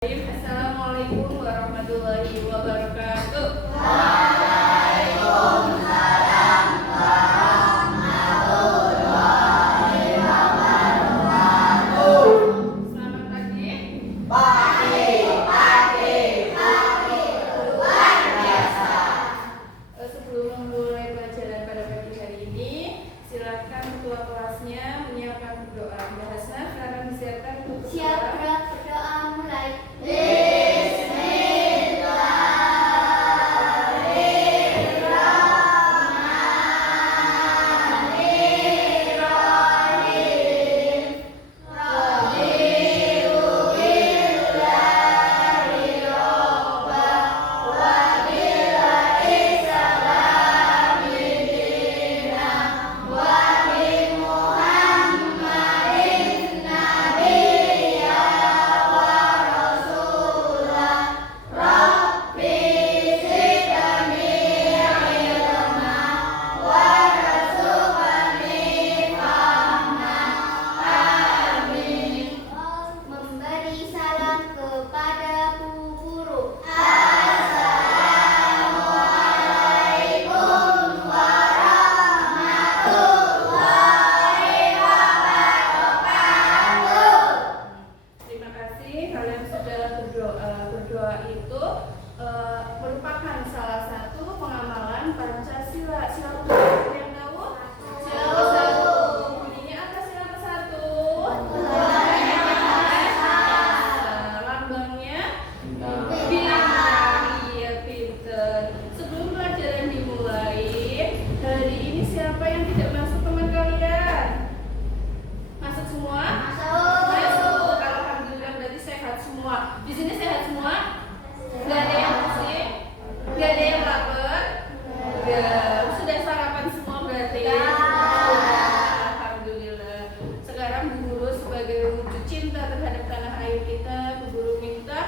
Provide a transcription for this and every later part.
Assalamualaikum warahmatullahi wabarakatuh. Waalaikumsalam warahmatullahi wabarakatuh. Selamat pagi. Pagi luar biasa. Sebelum memulai pelajaran pada pagi hari ini, silakan ketua kelasnya menyiapkan doa. Bahasa sekarang disiapkan untuk Siap berdoa mulai. Memberi salam kepada Bu Guru. Assalamualaikum warahmatullahi wabarakatuh. Terima kasih kalian sudah berdoa. Berdoa itu merupakan salah satu pengamalan Pancasila. Sila ke yang tahu? Sila ke-1. Bunyinya apa sila ke-1? Lambangnya bintang. Iya, pinter. Sebelum pelajaran dimulai, hari ini siapa yang tidak masuk teman kalian? Masuk semua? Masuk. Alhamdulillah, berarti sehat semua. Di sini sehat semua? Gak ada yang pusing? Gak ada yang lapar? Gak. Sudah sarapan semua berarti? Sudah. Alhamdulillah. Sekarang Bu Guru sebagai wujud cinta terhadap tanah air kita, Bu Guru minta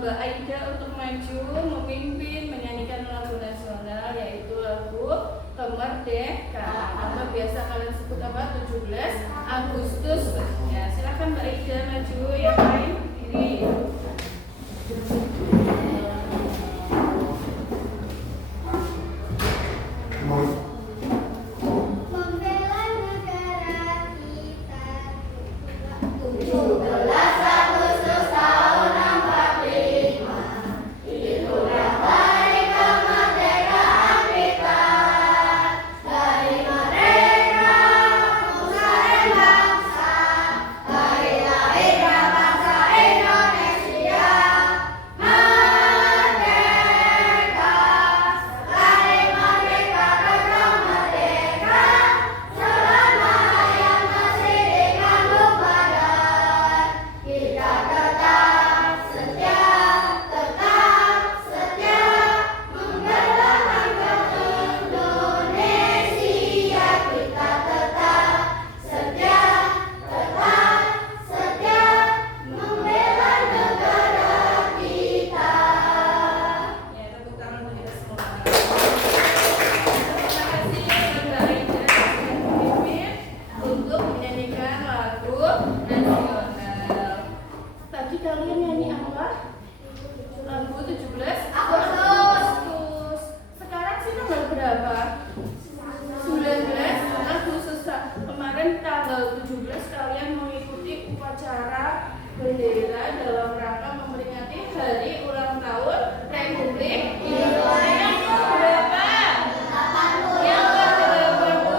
Mbak Aida untuk maju memimpin menyanyikan lagu nasional, yaitu lagu Kemerdekaan. Apa biasa kalian sebut apa? 17 Agustus. Ya, silakan Mbak Aida maju, yang lain diri. Membela negara kita. 17 Agustus tahun 45. Itulah hari kemerdekaan kita. Hari merdeka, nusa dan bangsa. Hari lahirnya bangsa Indonesia. Merdeka, sekali merdeka tetap merdeka. Selama hayat masih dikandung badan, kita tetap setia membela rakyat Indonesia. Kita tetap setia membela negara kita. Ya, tepuk tangan untuk kita semua. Terima kasih Mbak Aida sudah memimpin untuk menyanyikan lagu nasional. Tadi kalian nyanyi apa? Lagu 17 Agustus. Sekarang sih tanggal berapa? 19 Agustus. Kemarin tanggal 17 kalian mengikuti upacara bendera dalam rangka memperingati hari ulang tahun Republik Indonesia. Yang berapa? Yang ke-80.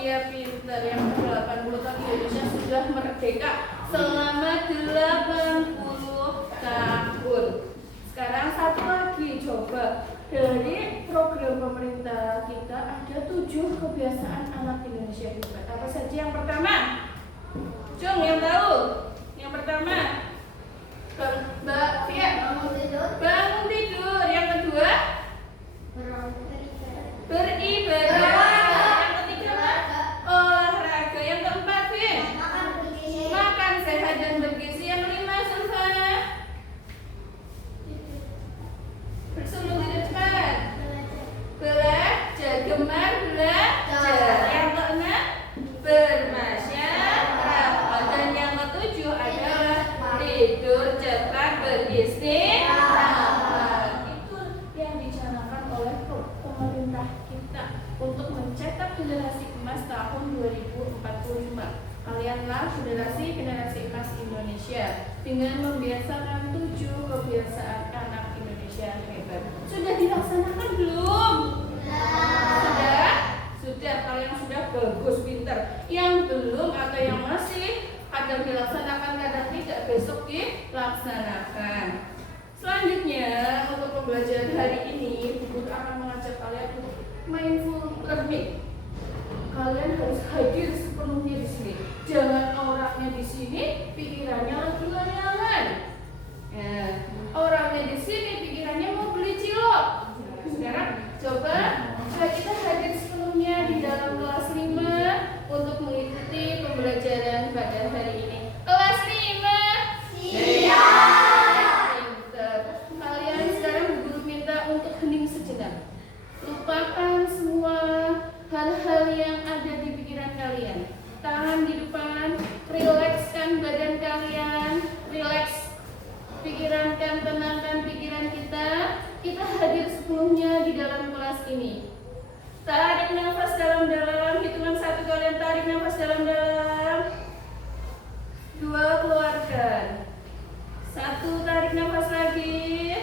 Iya, pintar. Yang ke-80 tahun Indonesia sudah merdeka selama 80 tahun. Sekarang satu lagi, coba. Dari program pemerintah kita ada 7 kebiasaan anak Indonesia hebat. Apa saja? Yang pertama, Cung, yang tahu? Yang pertama, Mbak Fia, bangun tidur. Yang kedua, beribadah. Yang ketiga apa? Olahraga. Yang keempat, Fia, makan sehat dan bergizi. Yang kelima, Sulfana, bersungguh tidak cepat. Belajar, gemar belajar. Yang keenam, bermasyarakat. beristirahat. Itu yang dicanangkan oleh pemerintah kita untuk mencetak generasi emas tahun 2045. Kalianlah generasi emas Indonesia dengan membiasakan 7 kebiasaan anak Indonesia hebat. Sudah dilaksanakan belum? Sudah, kalian sudah bagus, pinter. Yang belum atau yang masih kadang dilaksanakan, kadang tidak, besok dilaksanakan. Selanjutnya, untuk pembelajaran hari ini, Bu Guru akan mengajak kalian untuk mindful learning. Kalian harus hadir sepenuhnya di sini. Jangan orangnya di sini, pikirannya lagi layangan. Ya, orangnya di sini, pikirannya mau beli cilok. Sekarang coba kita hadir sepenuhnya di dalam kelas 5 untuk mengikuti pembelajaran pada hari ini. Kelas 5. Siap. Pinter. Kalian sekarang Bu Guru minta untuk hening sejenak. Lupakan semua hal-hal yang ada di pikiran kalian. Tangan di depan, rilekskan badan kalian, rileks pikirankan, tenangkan pikiran kita. Kita hadir sepenuhnya di dalam kelas ini. Tarik nafas dalam-dalam, hitungan 1 kalian tarik nafas dalam-dalam. 2 keluarkan. 1 tarik nafas lagi,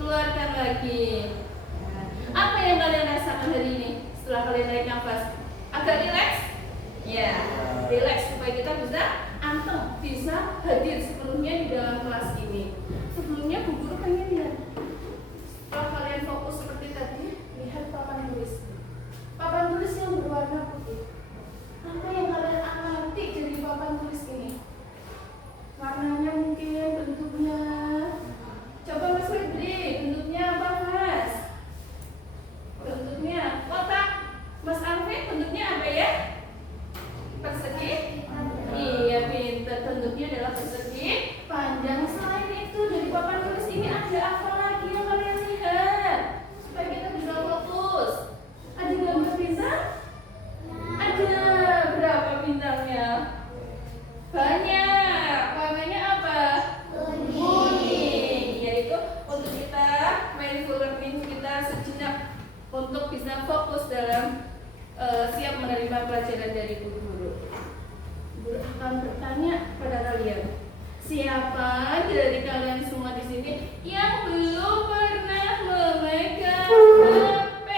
keluarkan lagi. Apa yang kalian rasakan hari ini setelah kalian tarik nafas? Agak rileks? Ya, rileks supaya kita bisa anteng, bisa hadir sepenuhnya di dalam kelas ini. Sebelumnya Bu Guru pengen lihat, setelah kalian fokus seperti tadi, lihat papan tulis. Papan tulis yang berwarna putih. Apa yang kalian amati dari papan tulis ini? Warnanya mungkin, bentuknya. Coba Mas Febri, bentuknya apa Mas? Bentuknya kotak. Mas Arfi, bentuknya apa ya? Persegi? Iya, pintar. Bentuknya adalah persegi panjang. Selain itu, dari papan tulis ini ada apa lagi yang kalian lihat? Supaya kita bisa fokus. Ada gambar bintang? Ada. Berapa bintangnya? Banyak. Warnanya apa? Kuning. Yaitu untuk kita mindful learning, kita sejenak untuk bisa fokus dalam siap menerima pelajaran dari Bu Guru. Guru akan bertanya pada kalian, siapa dari kalian semua di sini yang belum pernah memegang HP?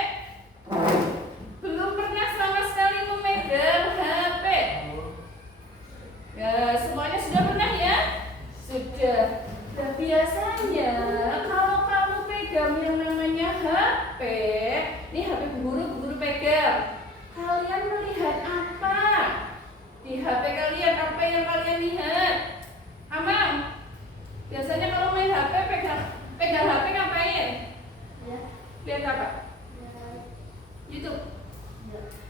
Belum pernah sama sekali memegang HP? Ya, semuanya sudah pernah ya? Sudah. Dan biasanya kalau kamu pegang yang namanya HP, ini HP Bu Guru pegang. Kalian melihat apa? Di HP kalian apa yang kalian lihat? Amang, biasanya kalau main HP pegang HP ngapain? Ya. Lihat apa? YouTube.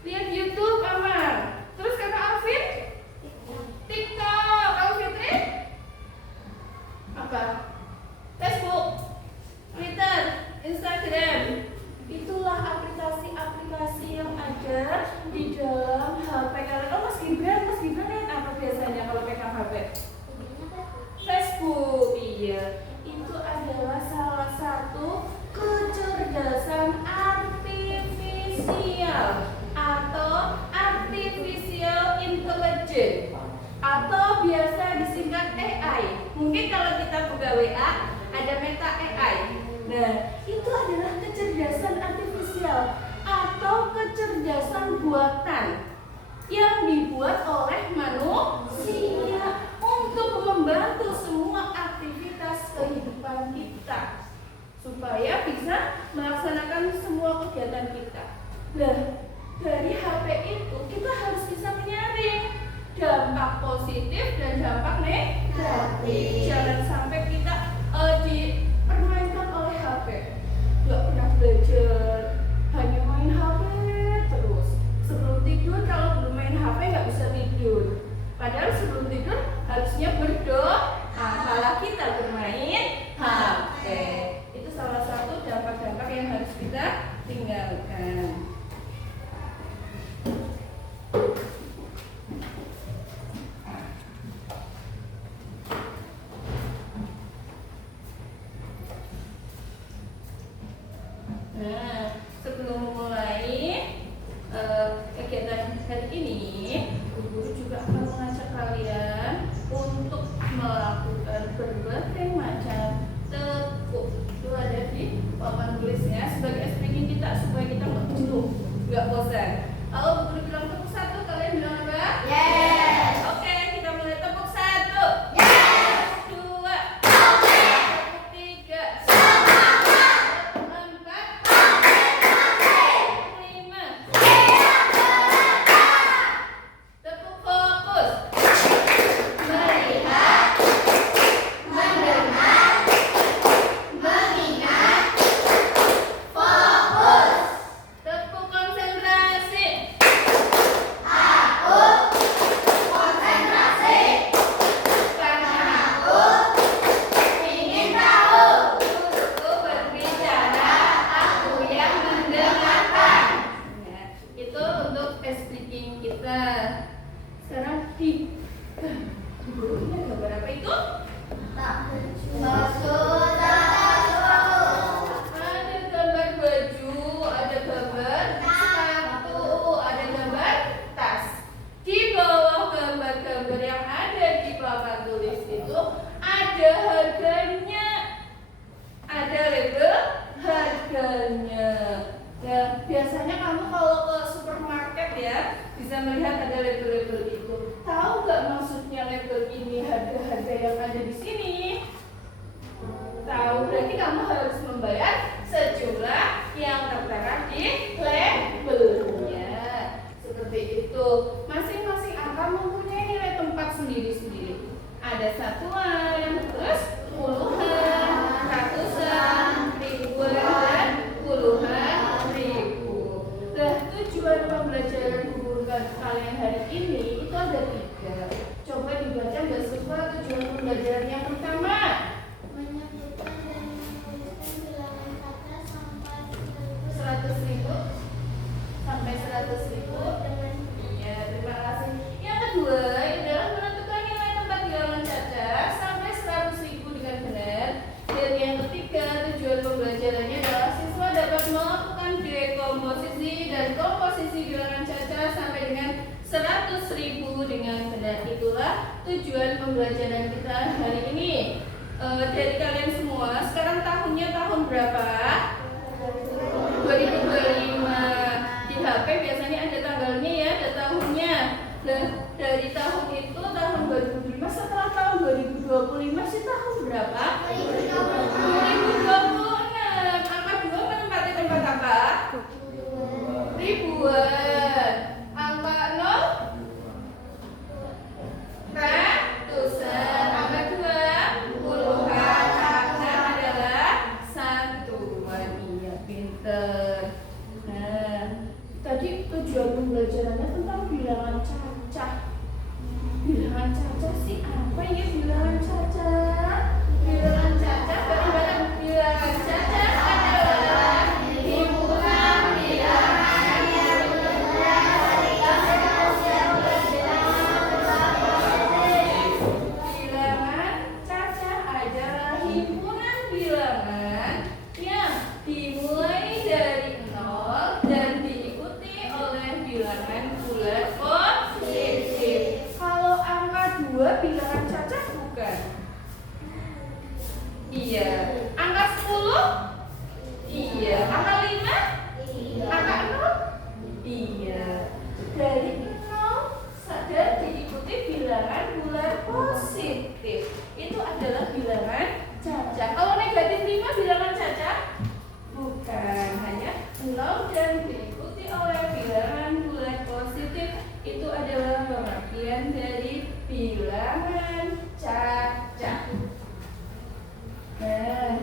Lihat YouTube, Amang. Terus kakak Alvin? TikTok. Alfitri? Apa? Facebook, Twitter, Instagram. Itulah aplikasi-aplikasi yang ada di dalam HP kalian. Oh, Mas Gibran lihat apa biasanya kalau pegang HP? Facebook. Iya, itu adalah salah satu kecerdasan artifisial atau artificial intelligence atau biasa disingkat AI. Mungkin kalau kita buka WA ada Meta AI. Nah, itu adalah kecerdasan artifisial atau kecerdasan buatan yang dibuat oleh manusia untuk membantu semua aktivitas kehidupan kita supaya bisa melaksanakan semua kegiatan kita. Nah, dari HP itu kita harus bisa menyaring dampak positif dan dampak negatif. Jangan sampai kita dipermainkan oleh HP. Gak pernah belajar, hanya main HP terus. Sebelum tidur kalau belum main HP nggak bisa tidur. Padahal sebelum tidur harusnya berdoa, malah kita bermain HP. Itu salah satu dampak-dampak yang harus kita tinggalkan. Nah, sebelum memulai kegiatan hari ini, guru juga akan mengajak kalian untuk melakukan berbagai macam tepuk. Itu ada di papan tulisnya sebagai speaking kita supaya kita nggak jenuh, nggak bosan. Kalau guru bilang tepuk satu, kalian bilang apa? Yes. Oke, kita mulai tepuk satu. Yes. Tepuk dua. Oke. Tepuk tiga. Semangat. Tepuk empat. Oke. Tepuk lima. Siap bergerak. Tepuk fokus. Melihat, mendengar, mengingat, fokus. Tepuk konsentrasi. Aku konsentrasi karena aku ingin tahu. Aku berbicara, aku yang mendengarkan. Ya, itu untuk speaking kita. Sekarang di bukunya gambar apa itu? Ada gambar baju, ada gambar sepatu, ada gambar tas. Di bawah gambar-gambar yang ada di papan tulis itu ada harganya, ada label harganya. Ya, biasanya kamu kalau ke supermarket ya bisa melihat ada label-label itu. Tahu nggak maksudnya label ini, harga-harga yang ada di sini? Tahu, berarti kamu harus membayar sejumlah yang tertera di labelnya. Seperti itu. Masing-masing angka mempunyai nilai tempat sendiri-sendiri. Ada satuan, terus puluhan, ratusan, ribuan, dan puluhan ribu. Nah, tujuan pembelajaran guru kalian hari ini itu ada 3. Coba dibaca nggak semua tujuan pembelajaran yang pertama. Menyebutkan dan menuliskan bilangan kata sampai 100.000 sampai 100.000. Iya, terima kasih. Yang kedua adalah menentukan nilai tempat bilangan cacat sampai 100.000 dengan benar. Dan yang ketiga, tujuan pembelajarannya adalah siswa dapat melakukan dekomposisi dan komposisi bilangan cacat sampai dengan 100.000 dengan benar. Itulah tujuan pembelajaran kita hari ini. Dari kalian semua, sekarang tahunnya tahun berapa? 2025. Di HP biasanya ada tanggalnya ya, ada tahunnya. Dan dari tahun itu, tahun 2005, setelah tahun 2025 sih tahun berapa? 2026. Angka 2 menempati tempat apa? Ribuan. Angka 0? Ratusan. Angka 2? Puluhan. Angka adalah satuan. Iya, pinter. Nah, tadi tujuan pembelajarannya tentang bilangan cacah. Bilangan cacah sih apa ya bilangan cacah? Bilangan cacah bagaimana? Bilangan cacah adalah himpunan bilangan yang bilangan cacah adalah himpunan bilangan yang dimulai dari 0 dan diikuti oleh bilangan bulat positif. Kalau angka 2 bilangan cacah bukan? Iya. Angka 10? Iya. Angka 5? Angka 0? Iya. Dari 0 dan diikuti bilangan bulat positif. Itu adalah bilangan cacah. Kalau negatif 5 bilangan cacah? Bukan. Hanya 0 dan diikuti oleh bilangan bulat positif. Itu adalah pengertian dari bilangan cacah. Nah,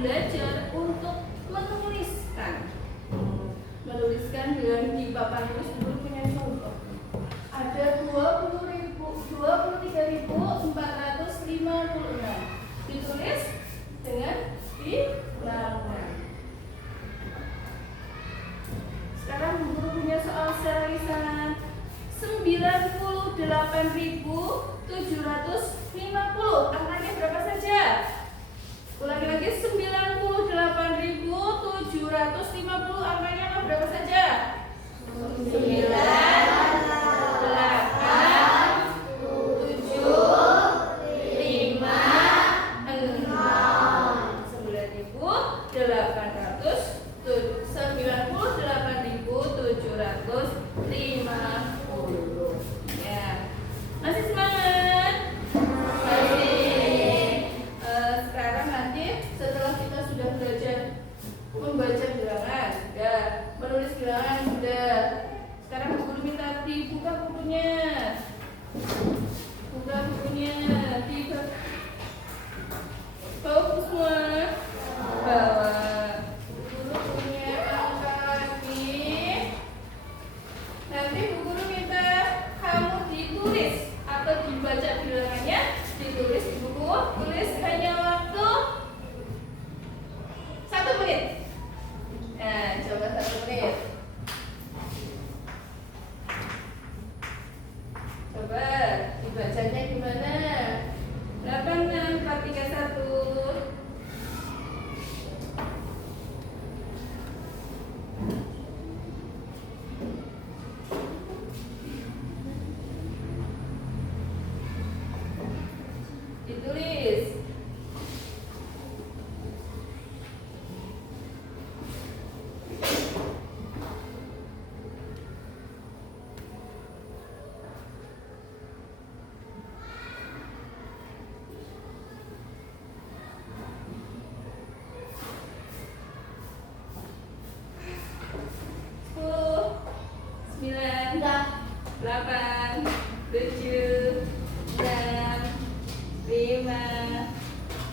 belajar untuk menuliskan. Menuliskan dengan di papan tulis dulu punya contoh. Ada 23.456. Ditulis dengan bilangan. Sekarang guru punya soal secara lisan. 98.750. Angkanya berapa saja? Ulangi lagi, 98.750. Angkanya berapa saja? 9, 8, 7, 6. Ya. Masih semangat? Sekarang nanti setelah kita sudah belajar membaca bilangan, sudah menulis bilangan, sudah. Sekarang guru minta dibuka bukunya. Buka bukunya. Bawa buku semua. Bawa. Guru punya angka ini. Nanti bu guru minta kamu ditulis atau dibaca bilangannya, ditulis di buku. Tulis hanya waktu 1 menit. Nah, coba 1 menit. Coba dibacanya gimana? 86431. Ditulis. Delapan, 7, 6, 5,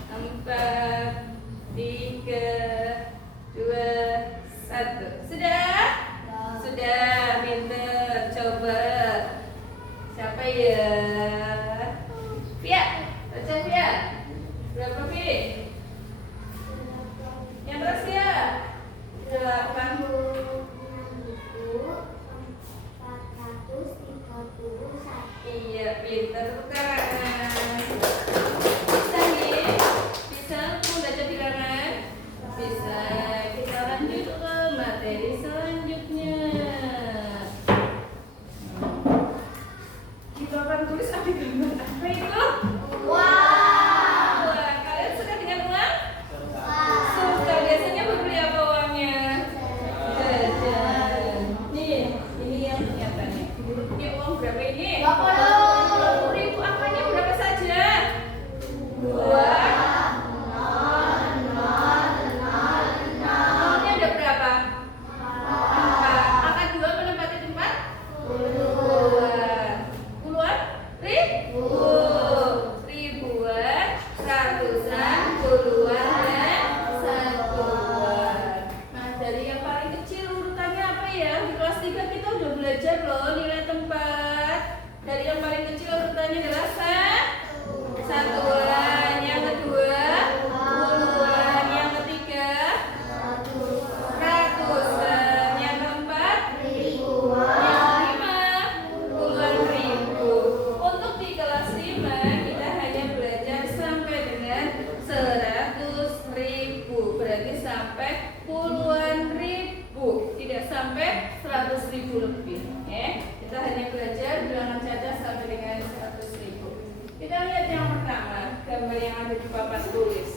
4, 3, 2, 1. Sudah? Sudah, pinter. Coba. Siapa ya? Via, baca Via. Berapa Pi? Yang terus ya? 8. Iya, pintar. Tepuk tangan. Bisa nih? Bisa membaca bilangan? Bisa. Kita lanjut ke materi selanjutnya. Di papan tulis ada gambar apa itu? Wah, kalian suka dengan uang? Suka. Biasanya berbeli apa uangnya? Jajan. Nih, ini yang nyatanya. Guru punya uang berapa ini? 20.000. Angkanya berapa saja? 2. Nolnya ada berapa? 4. Angka 2 menempati tempat? Puluhan. Puluhan? Ribuan, ratusan, puluhan, dan satuan. Nah, dari yang paling kecil urutannya apa ya? Di kelas 3 kita udah belajar loh nilai tempat. Dari yang paling kecil urutannya adalah satuan. Yang kedua, puluhan. Yang ketiga, ratusan. Yang keempat, ribuan. Yang kelima, puluhan ribu. Untuk di kelas 5 kita hanya belajar sampai dengan 100.000. Berarti sampai puluhan ribu, tidak sampai 100.000 lebih. Kita hanya belajar bilangan caca sampai dengan 100.000. Kita lihat yang pertama, gambar yang ada di papan tulis.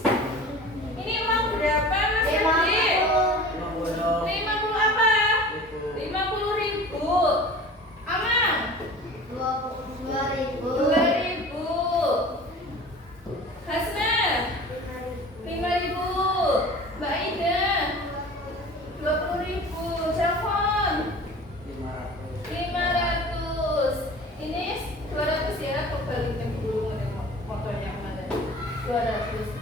Ini uang berapa Mas Ferdi? 50 apa? 50.000. Amang? 2.000. Hasna? 5.000. Mbak Ida? 20.000. Telepon? 500. Ini 200 ya, kebalikin dulu motornya mana? 200.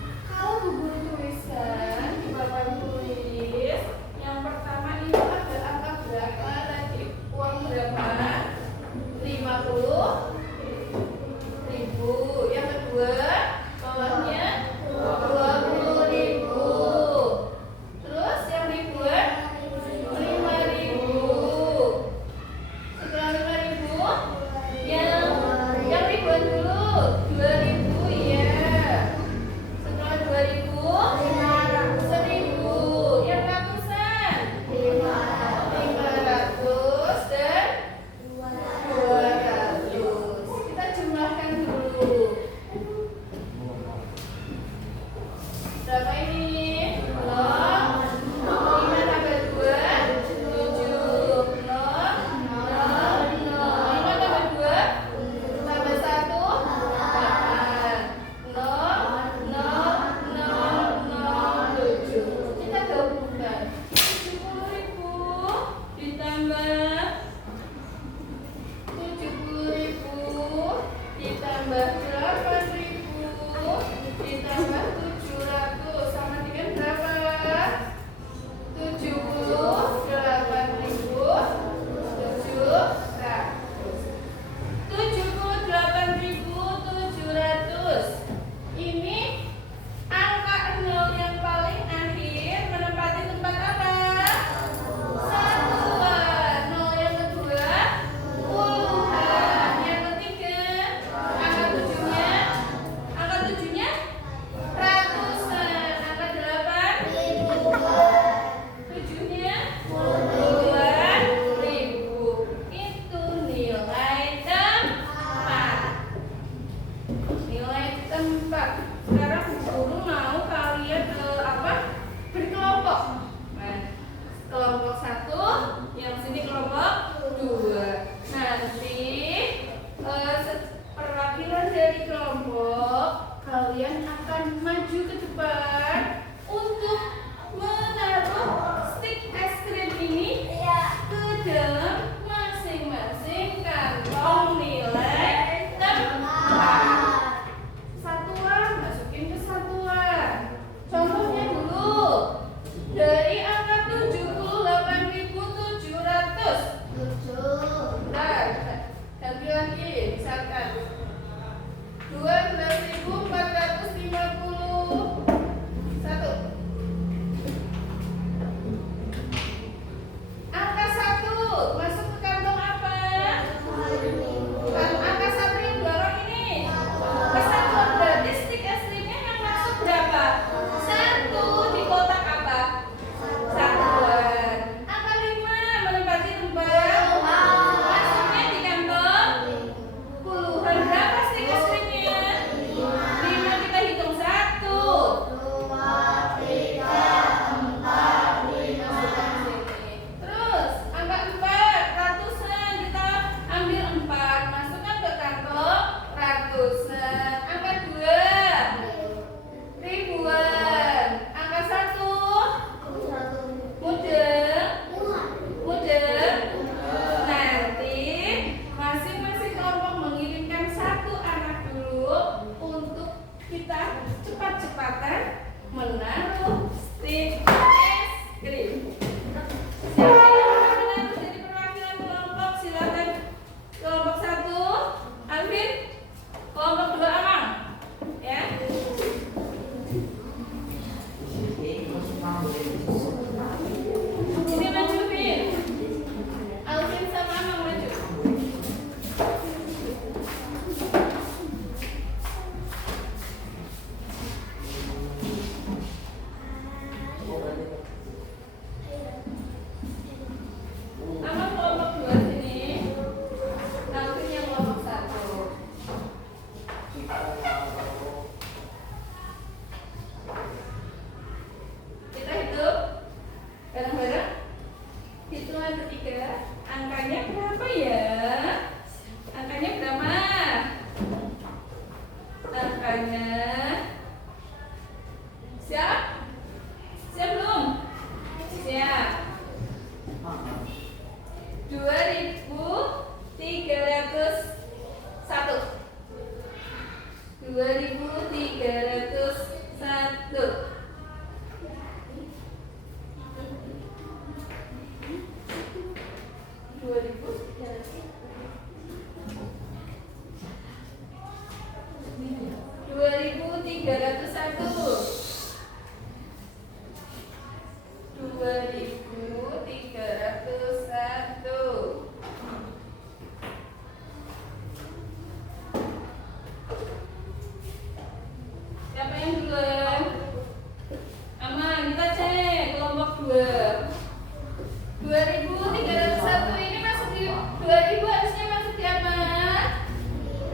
2.301 ini masuk di 2.000, harusnya masuk di apa?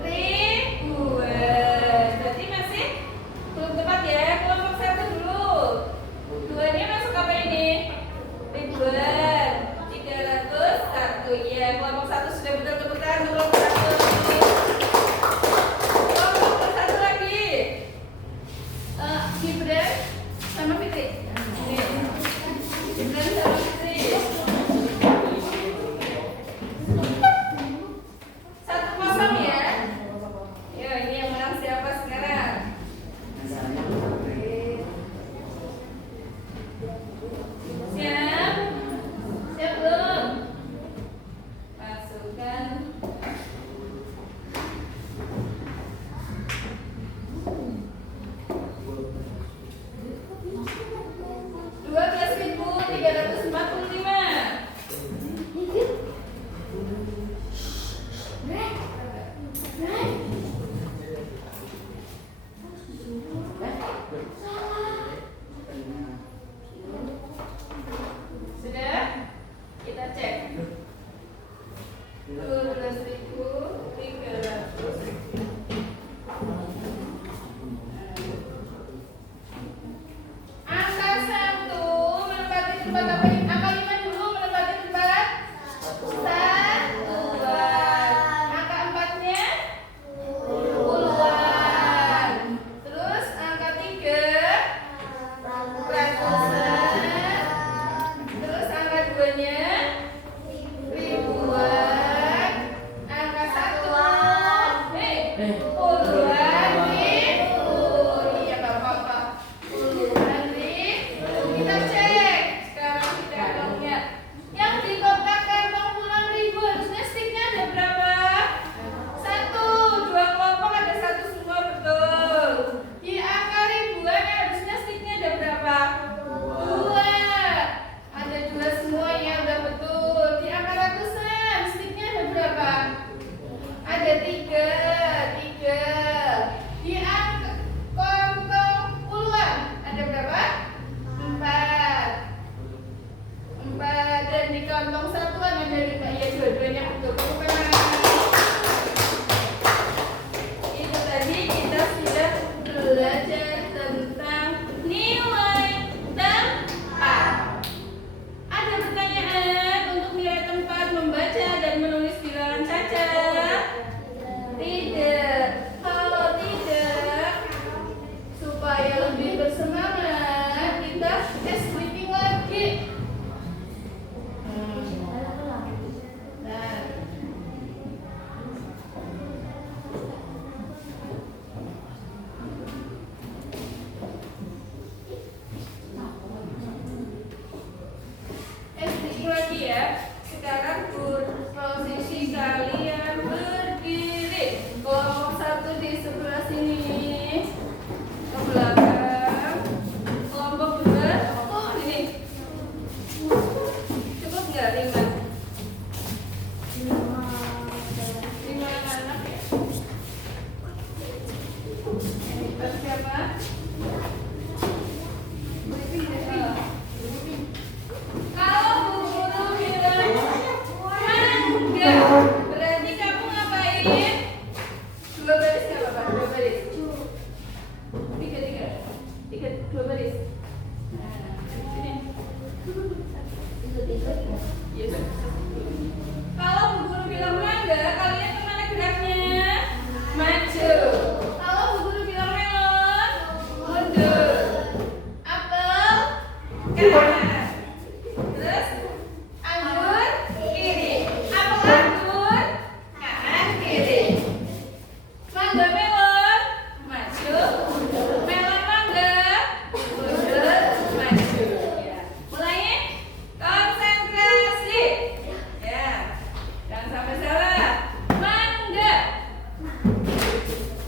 Ribuan. Berarti masih belum tepat ya. Kelompok 1 dulu. 2-nya masuk apa ini? Ribuan. 301. Ya, kelompok 1 sudah betul, tepuk tangan untuk kelompok 1. Kelompok 1 lagi. Gibran sama Fitri. Gibran sama Fitri. 1-0 ya. Ya, ini yang menang siapa sekarang? Siap? Siap belum? Masukkan. Sudah? Kita cek. 12.300. Angka 1 menempati tempat apa? Angka 5 dulu menempati tempat satuan. Angka 4-nya puluhan. Terus angka 3 ratusan. Terus angka 2-nya ribuan. Angka 1 puluhan ribu. Iya, nggak apa-apa. Puluhan ribu. Kita cek. Sekarang kita lihat. Yang di kotak kantong puluhan ribu harusnya sticknya ada berapa? 1. 2 kelompok ada 1 semua, betul. Di angka ribuan harusnya sticknya ada berapa? 2. Ada 2 semua, ya udah betul. Di angka ratusan sticknya ada berapa? Ada 3. Di angka kantong puluhan ada berapa? 4. Dan di kantong satuan ada 5. Ya, dua-duanya betul. Bukan lagi. Itu tadi kita sudah belajar tentang nilai tempat. Ada pertanyaan untuk nilai tempat, membaca dan menulis bilangan saja? Tidak. Kalau tidak, supaya lebih bersemangat, kita sleeping lagi. Nah, sleeping lagi ya. Sekarang posisi kalian berdiri. Kelompok 1 di sebelah sini, ke belakang. Kelompok 2, ini. Cukup nggak 5? 5 anak ya? Ini siapa? Kalau Bu Guru bilang mangga, berarti kamu ngapain? 2 baris nggak apa-apa? 2 baris. 3. 2 baris. Nah, sini. Yes. Kalau Bu Guru bilang mangga, kalian kemana geraknya? Maju. Kalau Bu Guru bilang melon, mundur. Apel, kanan. Terus anggur, kiri. Apel, anggur, kanan, kiri. Mangga, melon, maju. Melon, mangga, mundur, maju. Ya. Mulai. Konsentrasi. Ya. Jangan sampai salah. Mangga,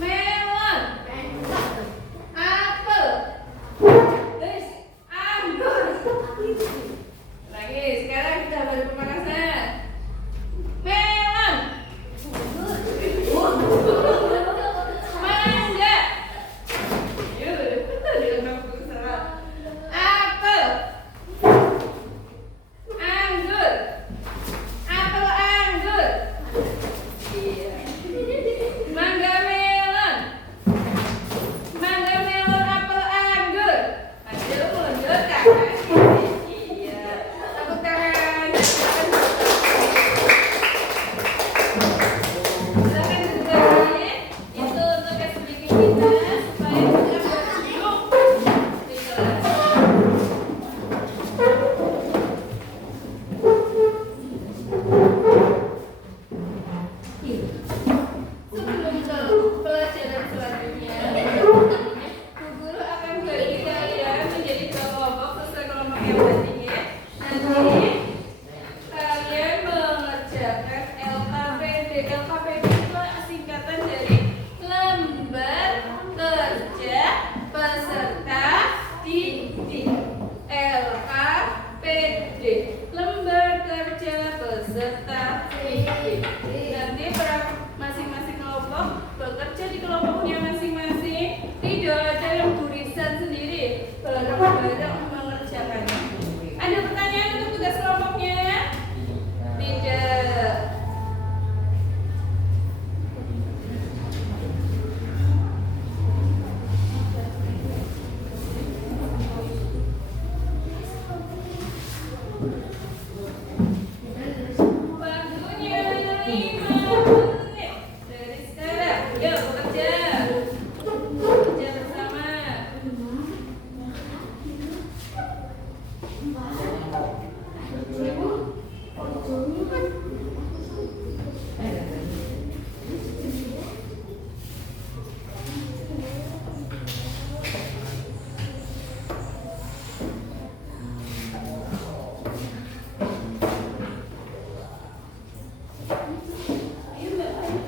melon, apel, anggur, kanan. Iya. Tepuk tangan. Silakan duduk. Itu tugas sedikit kita supaya kita berduduk di kelas. Sebelum ke pelajaran selanjutnya, Bu Guru akan bagi kalian menjadi kelompok sesuai kelompok yang tadinya. Nanti kalian mengerjakan LKPD. LKPD itu singkatan dari lembar kerja peserta didik. LKPD, lembar kerja peserta didik. Nanti masing-masing kelompok bekerja di kelompoknya masing-masing. Tidak ada yang tulisan sendiri, bareng-bareng mengerjakannya. Ada pertanyaan untuk tugas kelompoknya? Tidak. Waktunya 5 menit dari sekarang. Yuk bekerja. Bekerja bersama. Ayo Mbak, ayo.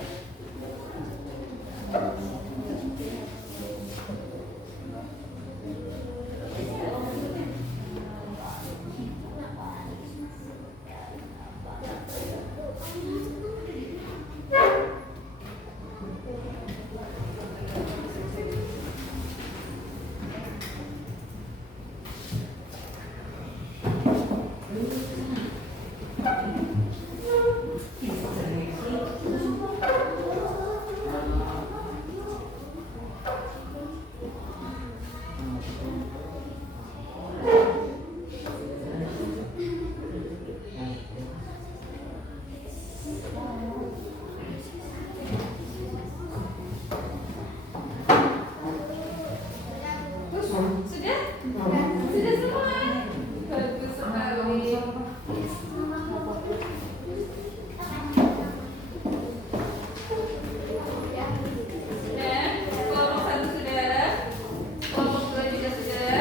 Sudah? Sudah semua? Bagus sekali. Sudah? Kelompok 1 sudah? Kelompok 2 juga sudah?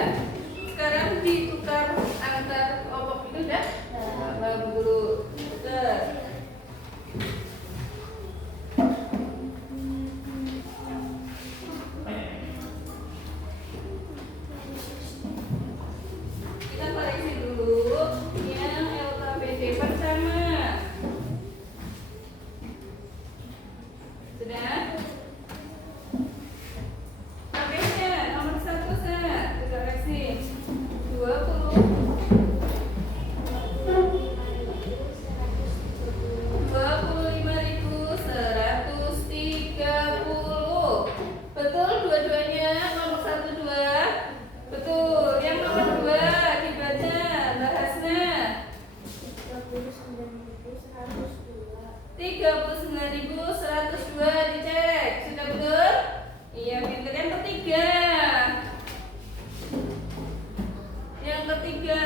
Sekarang ditukar antar kelompok itu udah? Bagus dulu. Sudah. Kita koreksi dulu yang LKPD pertama. Sudah? Oke, nomor 1 kita koreksi 20. 25.130. Betul dua-duanya nomor 1 2. Betul. Yang nomor 2 dibaca Mbak Hasna. 39.102 dicek. Sudah betul? Iya, pintar. Yang ketiga. Yang ketiga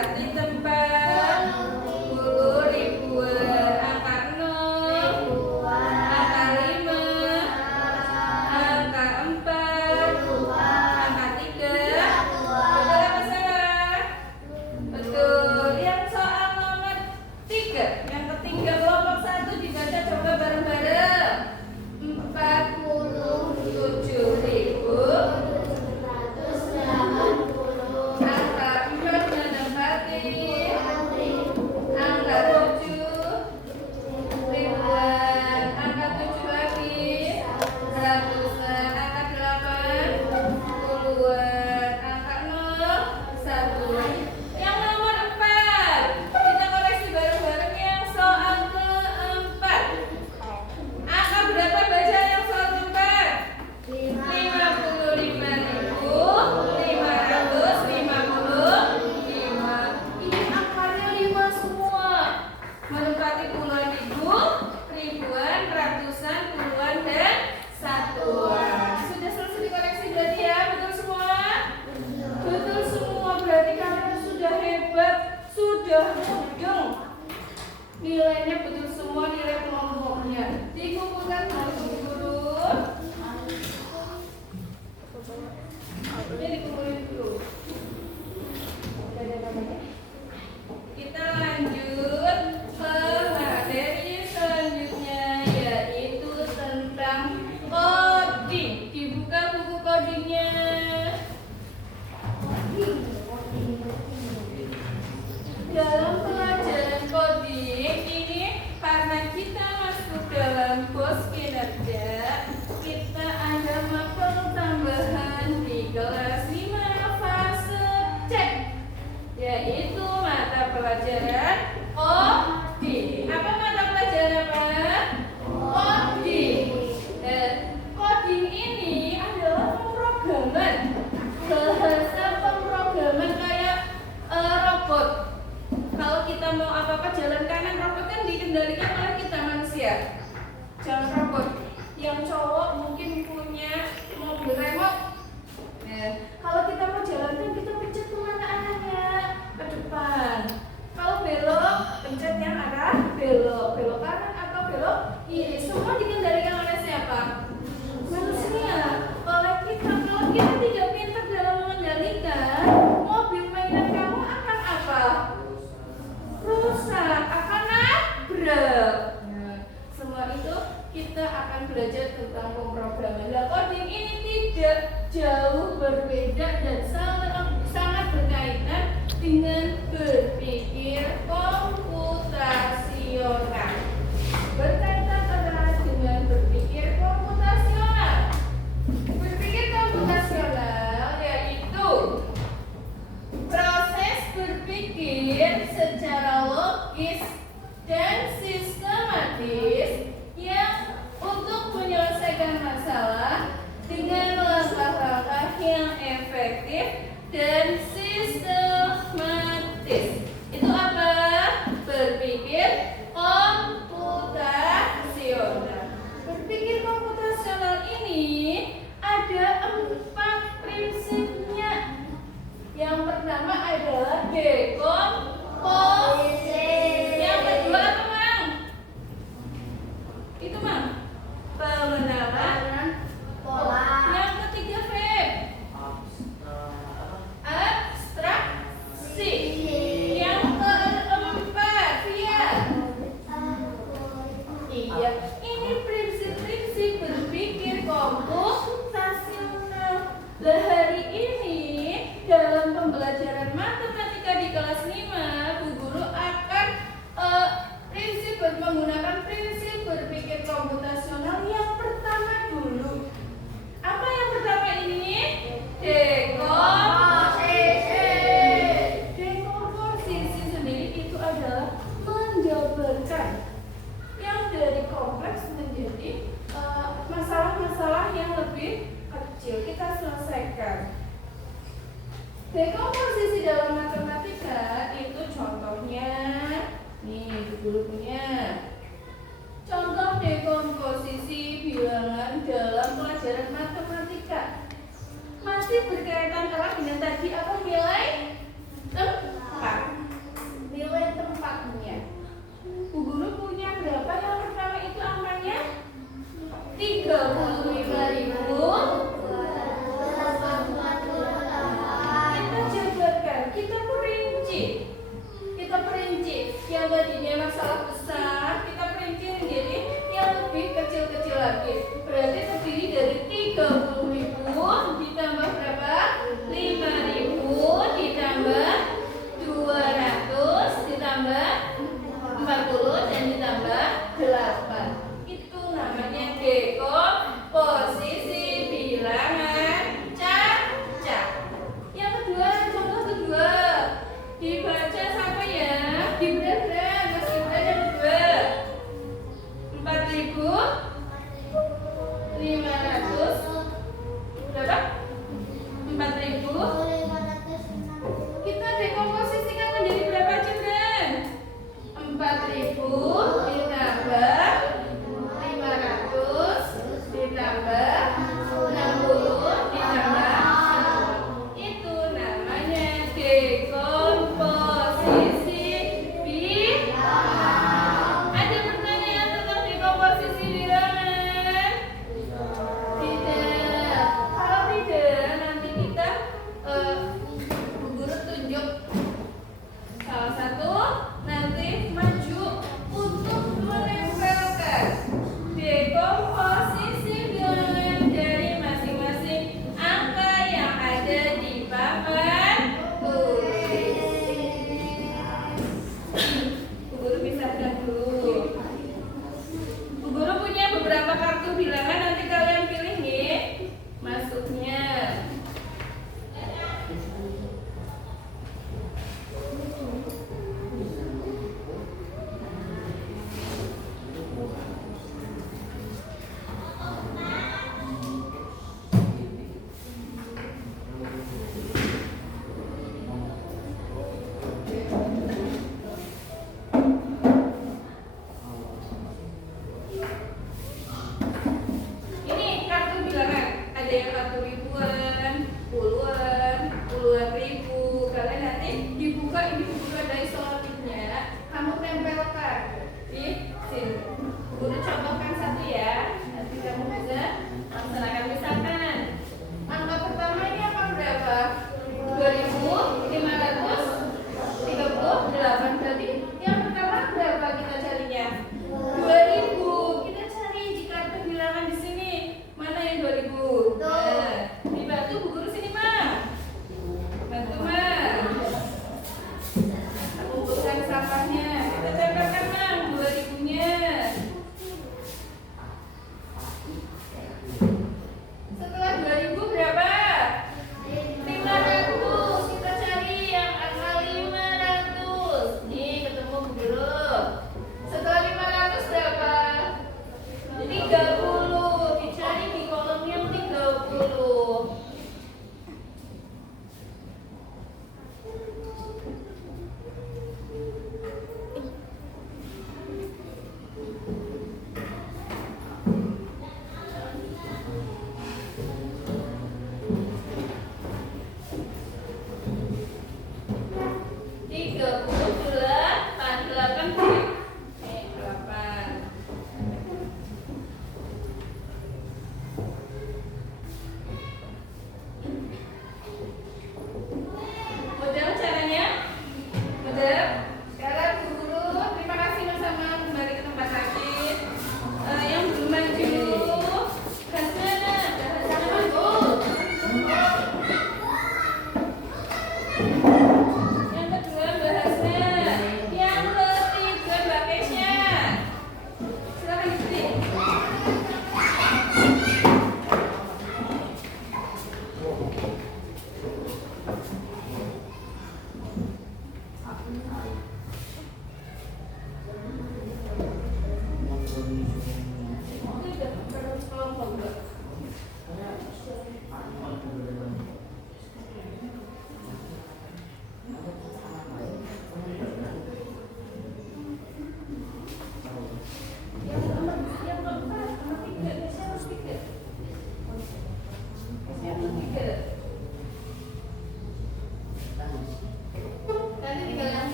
Berarti tempat 10 ribuan. Angka 0, angka 5, angka 4, angka 3. Betul apa salah? Betul. Yang soal nomor 3, yang ketiga kelompok 1 dibaca coba bareng-bareng. 47.000. Angka 4 menempati angka 7 ribuan. Angka 7 lagi ratusan. Angka 8 puluhan. Angka 0 1. Yang nomor 4 kita koreksi bareng-bareng yang soal keempat. Angka berapa baca yang soal keempat? 55.555. Ini angkanya 5 semua. Menempati puluhan ribu, ribuan, ratusan, puluhan, dan satuan. Sudah selesai dikoreksi berarti ya? Betul semua? Betul semua. Berarti kalian sudah hebat, sudah mudeng. Nilainya betul semua, nilai kelompoknya. Dikumpulkan untuk guru. Ini dikumpulin dulu. Kita lanjut ke materi selanjutnya, yaitu tentang coding. Dibuka buku codingnya. Dalam pelajaran coding ini, karena kita masuk dalam pos kinerja, kita ada mapel tambahan di kelas 5 fase C, yaitu mata pelajaran coding. Apa mata pelajaran apa? Coding. Coding ini adalah pemrograman, bahasa pemrograman kayak robot. Kalau kita mau apa-apa jalan kanan, robot kan dikendalikan oleh kita manusia. Jalan robot. Yang cowok mungkin punya mobil remote. Kalau kita mau jalan kan kita pencet kemana arahnya? Ke depan. Kalau belok, pencet yang arah belok. Belok kanan atau belok kiri. Semua dikendalikan oleh siapa? Manusia. Oleh kita. Kalau kita tidak pintar dalam mengendalikan, mobil mainan kamu akan apa? Rusak, akan nabrak. Semua itu kita akan belajar tentang pemrograman. Nah, coding ini tidak jauh berbeda dan sangat berkaitan dengan berpikir komputasional. Berkaitan erat dengan berpikir komputasional. Berpikir komputasional yaitu proses berpikir secara logis dan sistematis yang untuk menyelesaikan masalah dengan langkah-langkah yang efektif dan sistematis. Itu apa? Berpikir komputasional. Berpikir komputasional ini ada 4 prinsipnya. Yang pertama adalah dekomposisi. Yang kedua apa, Mang? Itu, Mang. Pengenalan pola. Yang ketiga, Feb. Abstraksi. Yang keempat, Via. Iya, ini prinsip-prinsip berpikir komputasional. Lah, hari ini dalam pembelajaran matematika di kelas 5, Bu Guru akan menggunakan prinsip berpikir komputasional yang pertama dulu. Apa yang pertama ini? Dekomposisi. Dekomposisi sendiri itu adalah menjabarkan yang dari kompleks menjadi masalah-masalah yang lebih kecil. Kita selesaikan. Dekomposisi dalam matematika itu contohnya, nih dulu punya contoh dekomposisi bilangan dalam pelajaran matematika. Masih berkaitan erat dengan tadi apa? Nilai tempat. yang tadinya masalah besar kita perinci menjadi yang lebih kecil-kecil lagi. Berarti terdiri dari 30.000 ditambah berapa? 5.000 ditambah 200 ditambah 40 dan ditambah 8. Itu namanya dekomposisi bilangan cacat. Yang kedua, contoh kedua, dibaca sampai ya, di berat-berat.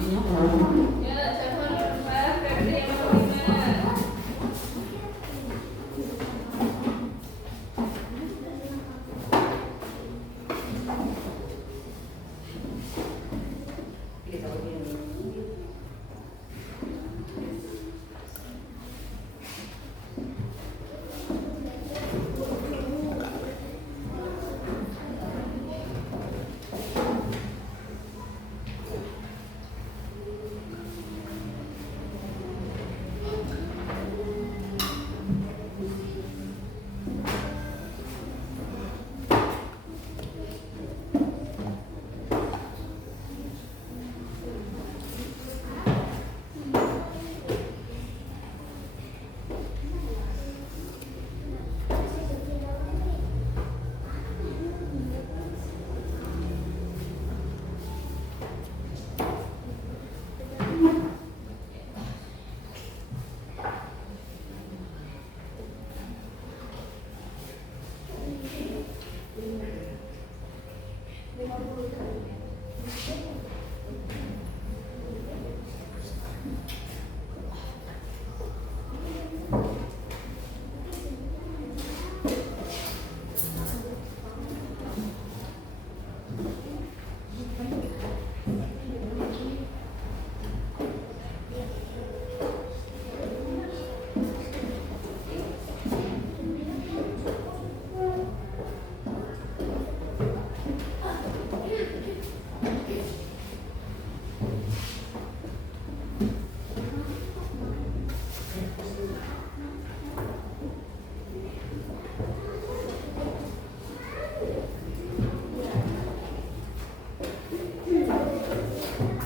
Ya, siapa nomor Febri yang nomor 5?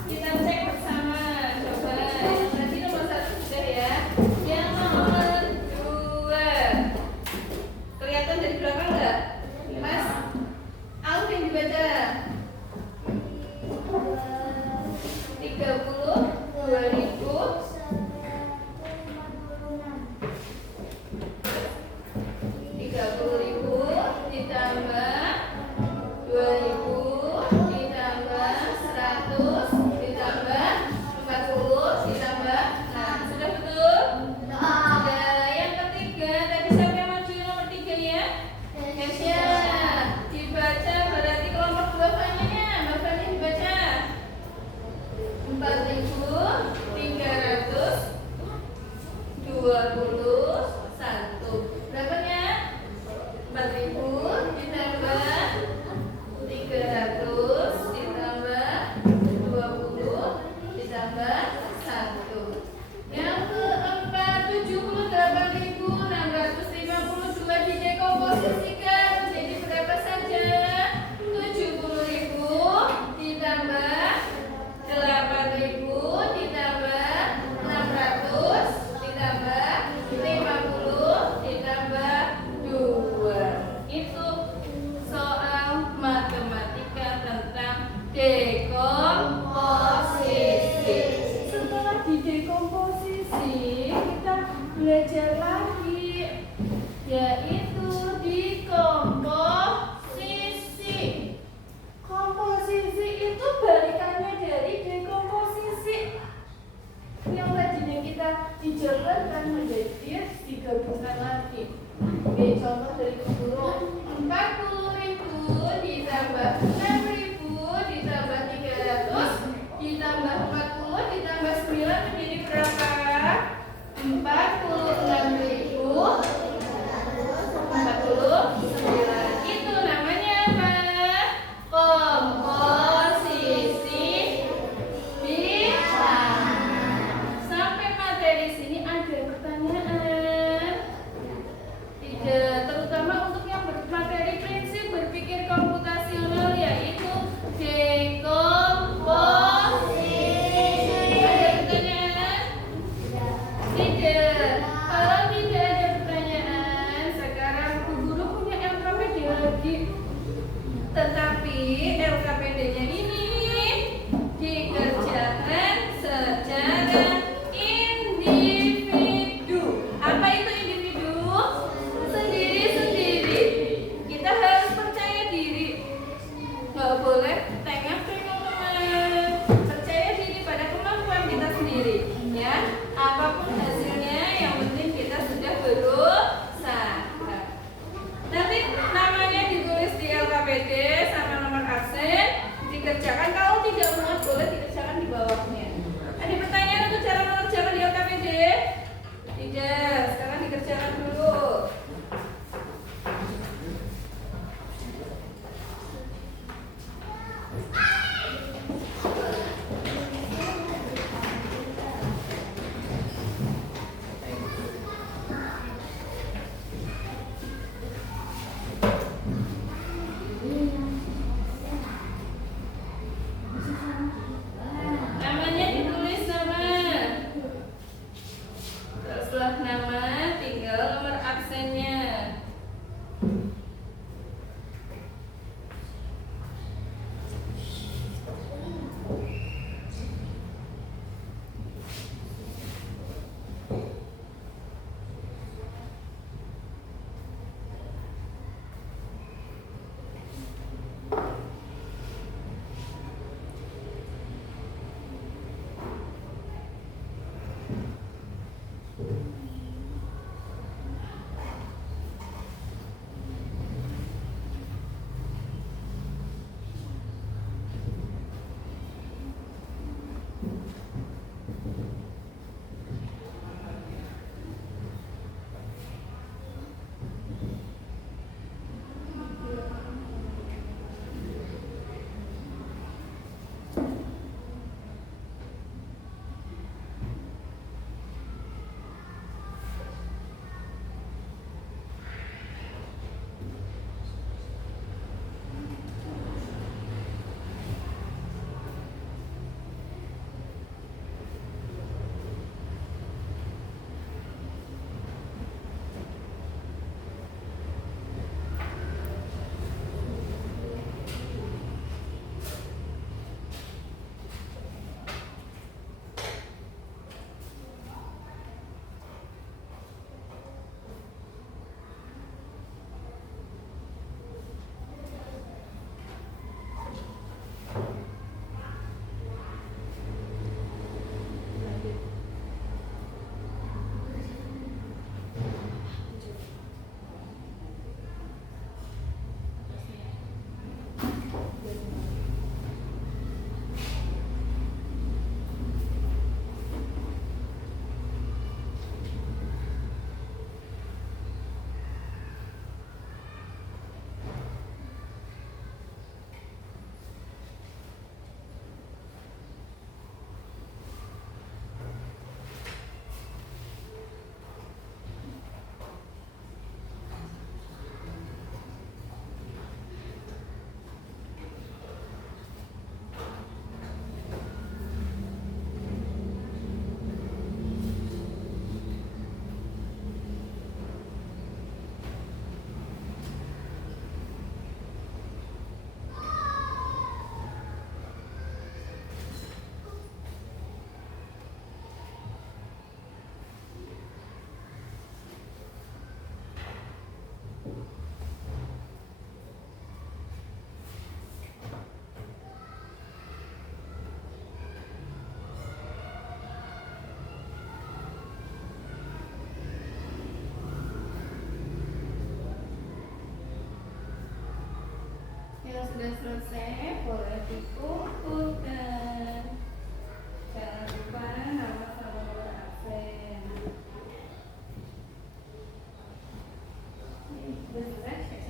Kita cek bersama. Coba yang tadi nomor 1 sudah ya. Yang nomor 2. Kelihatan dari belakang enggak? Mas, Alvin dibaca. 30.000 ditambah 2.000 ditambah 100 ditambah 40 ditambah. Nah, sudah betul? Sudah. Yang ketiga, tadi siapa yang maju nomor 3 ya? Kesya. Dibaca berarti kelompok 2 Fanya. Mbak Fanya dibaca. 4.321. Berapanya? 4.000 ditambah 300 ditambah 20 ditambah 1. Yang keempat, 78.652 didekomposisikan menjadi berapa saja? 70.000 ditambah 8.000 ditambah 600 ditambah 50 ditambah selesai, boleh dikumpulkan. Jangan lupa nama sama nomor absen. Ini udah selesai.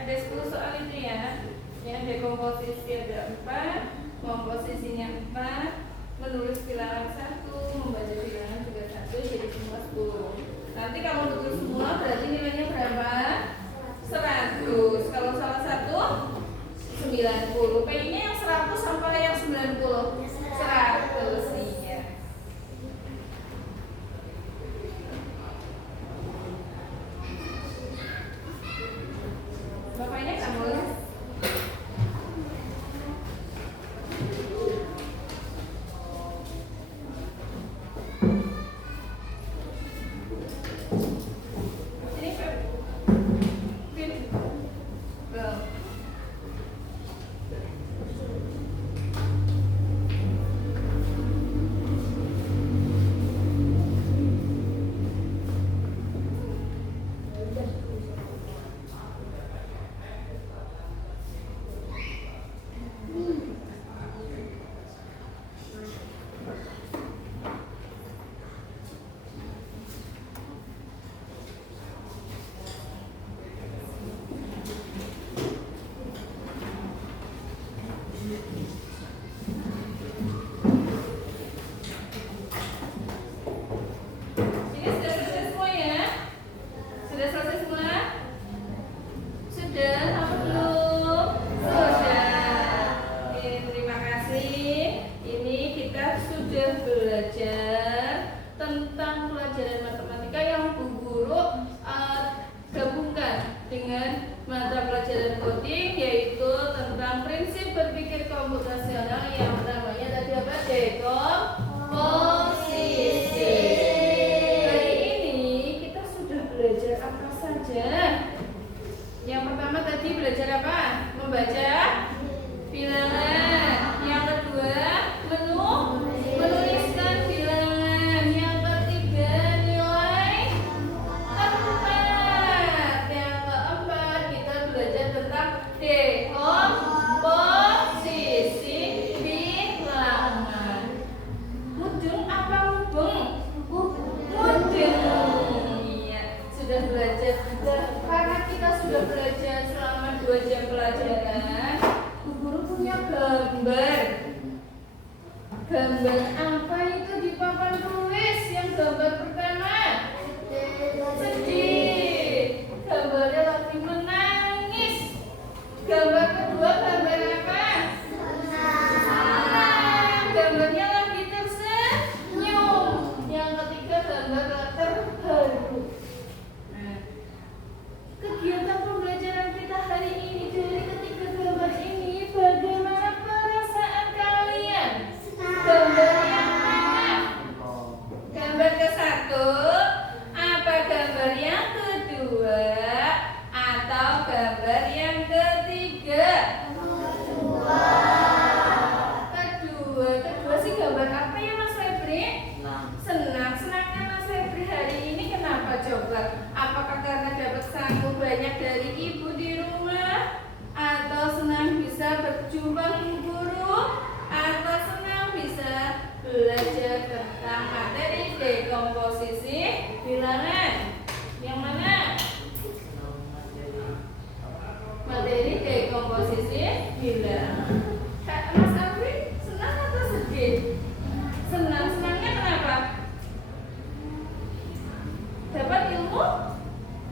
Ada 10 soal itu ya. Yang dekomposisi ada 4, komposisinya 4, menulis bilangan 1, membaca bilangan juga 1, jadi semua 10. Nanti kamu tulis semua berarti nilainya berapa? 100. Kalau salah satu 90. Pengennya yang 100 sampai yang 90. 100 iya. Bapaknya kamu les. Ini Feb. Belum. Ini sudah selesai semua ya? Sudah selesai semua? Sudah apa belum? Sudah. Oke, terima kasih. Ini kita sudah belajar tentang pelajaran matematika yang Bu Guru gabungkan dengan mata pelajaran coding, yaitu tentang prinsip berpikir komputasional yang namanya tadi apa? Dekomposisi. Hari ini kita sudah belajar apa saja? Yang pertama tadi belajar apa? Membaca bilangan. Yang kedua, menuliskan bilangan. Yang ketiga, nilai tempat. Yang keempat, kita belajar tentang dekomposisi bilangan. Mudeng apa mubeng? Mudeng. Iya, sudah belajar. Karena kita sudah belajar selama 2 jam pelajaran, Bu Guru punya gambar. Gambar apa itu di papan tulis? Yang gambar pertama sedih, gambarnya lagi menangis. Gambar kedua gambar apa? Senang, gambarnya lagi tersenyum. Yang ketiga gambar terharu. Nah, kegiatan pembelajaran kita hari ini dari ketiga gambar ini, bagaimana perasaan kalian? Gambar yang belajar tentang materi dekomposisi bilangan. Yang mana? Materi dekomposisi bilangan. Mas Afri, senang atau sedih? Senang. Senangnya kenapa? Dapat ilmu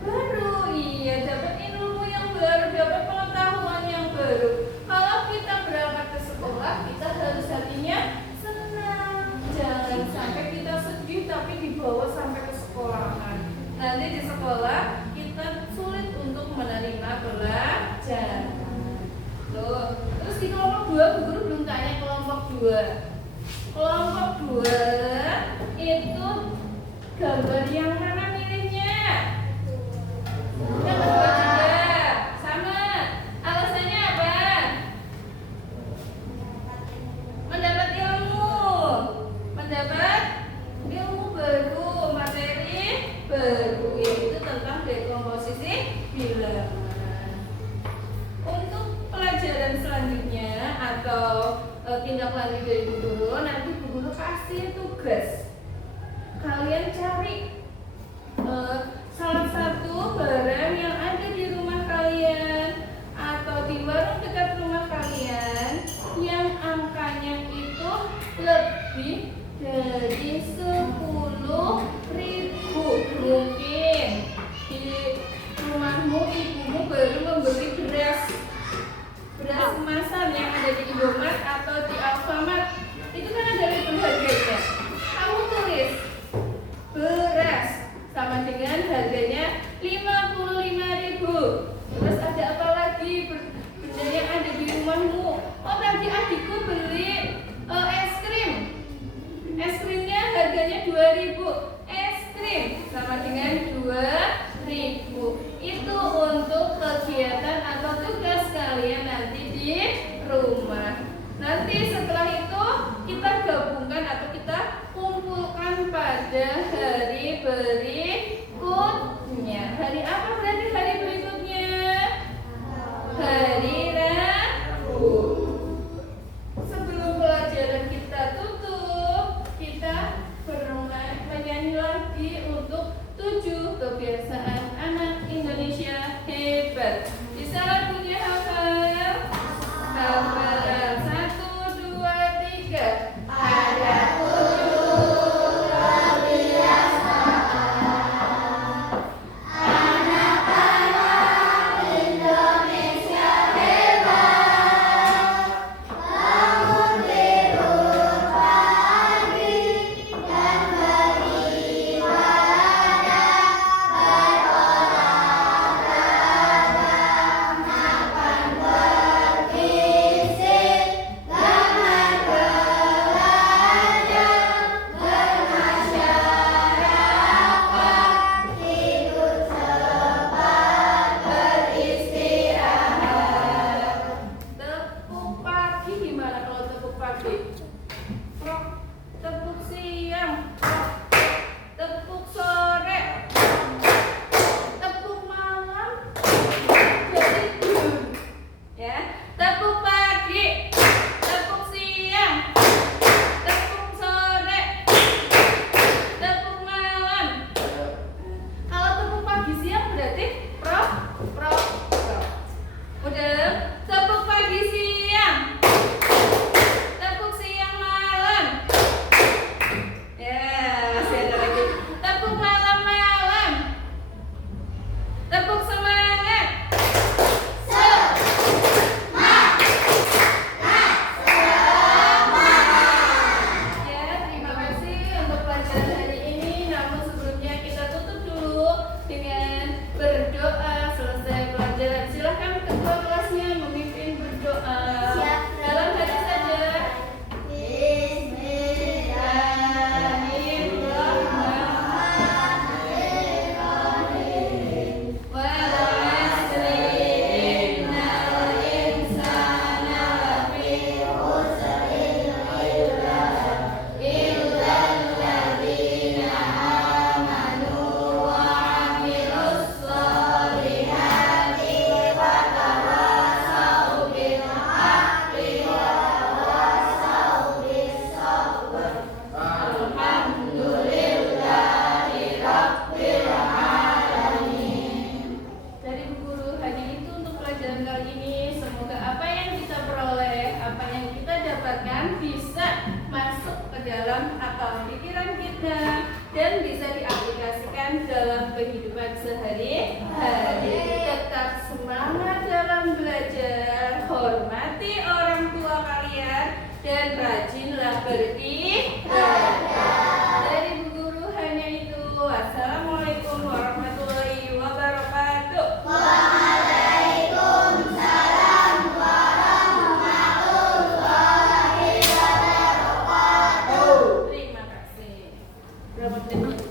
baru. Iya, dapat ilmu yang baru, dapat pengetahuan yang baru. Kalau kita berangkat ke sekolah, kita harus hatinya senang. Jangan sampai kita sedih tapi dibawa sampai ke sekolahan. Nanti di sekolah kita sulit untuk menerima pelajaran. Tuh. Terus di kelompok 2, Bu Guru belum tanya kelompok 2. Kelompok 2 itu gambar yang mana milihnya? Yang kedua juga. Sama. Alasannya apa? Mendapat ilmu. Mendapat ilmu baru, materi baru, yaitu tentang dekomposisi bilangan. Untuk pelajaran selanjutnya atau tindak lanjut dari Bu Guru, nanti Bu Guru kasih tugas. Kalian cari salah satu barang yang ada di rumah kalian atau di warung dekat rumah kalian yang angkanya itu lebih dari 10.000. Mungkin di rumahmu ibumu baru membeli beras kemasan yang ada di Indomaret atau di Alfamart. Itu kan ada label harganya. Kamu tulis beras sama dengan harganya 55.000. Terus ada apa lagi benda yang ada di rumahmu? Oh, tadi adikku beli es krim. Es krimnya harganya 2.000. Es krim sama dengan 2.000. Itu untuk kegiatan atau tugas kalian nanti di rumah. Nanti setelah itu kita gabungkan atau kita kumpulkan pada hari berikutnya. Hari apa berarti hari berikutnya? Hari Rabu. Sebelum pelajaran kita tutup, kita menyanyi lagi untuk 7 kebiasaan anak Indonesia hebat. Bisa lagunya hafal? Hafalan 1, 2, 3. Ada 7 kebiasaan akal pikiran kita dan bisa diaplikasikan dalam kehidupan sehari-hari. Tetap semangat dalam belajar, hormati orang tua kalian, dan rajinlah beribadah. Dari Bu Guru hanya itu. Wassalamualaikum warahmatullahi wabarakatuh. Waalaikumsalam warahmatullahi wabarakatuh. Terima kasih. Berapa menit?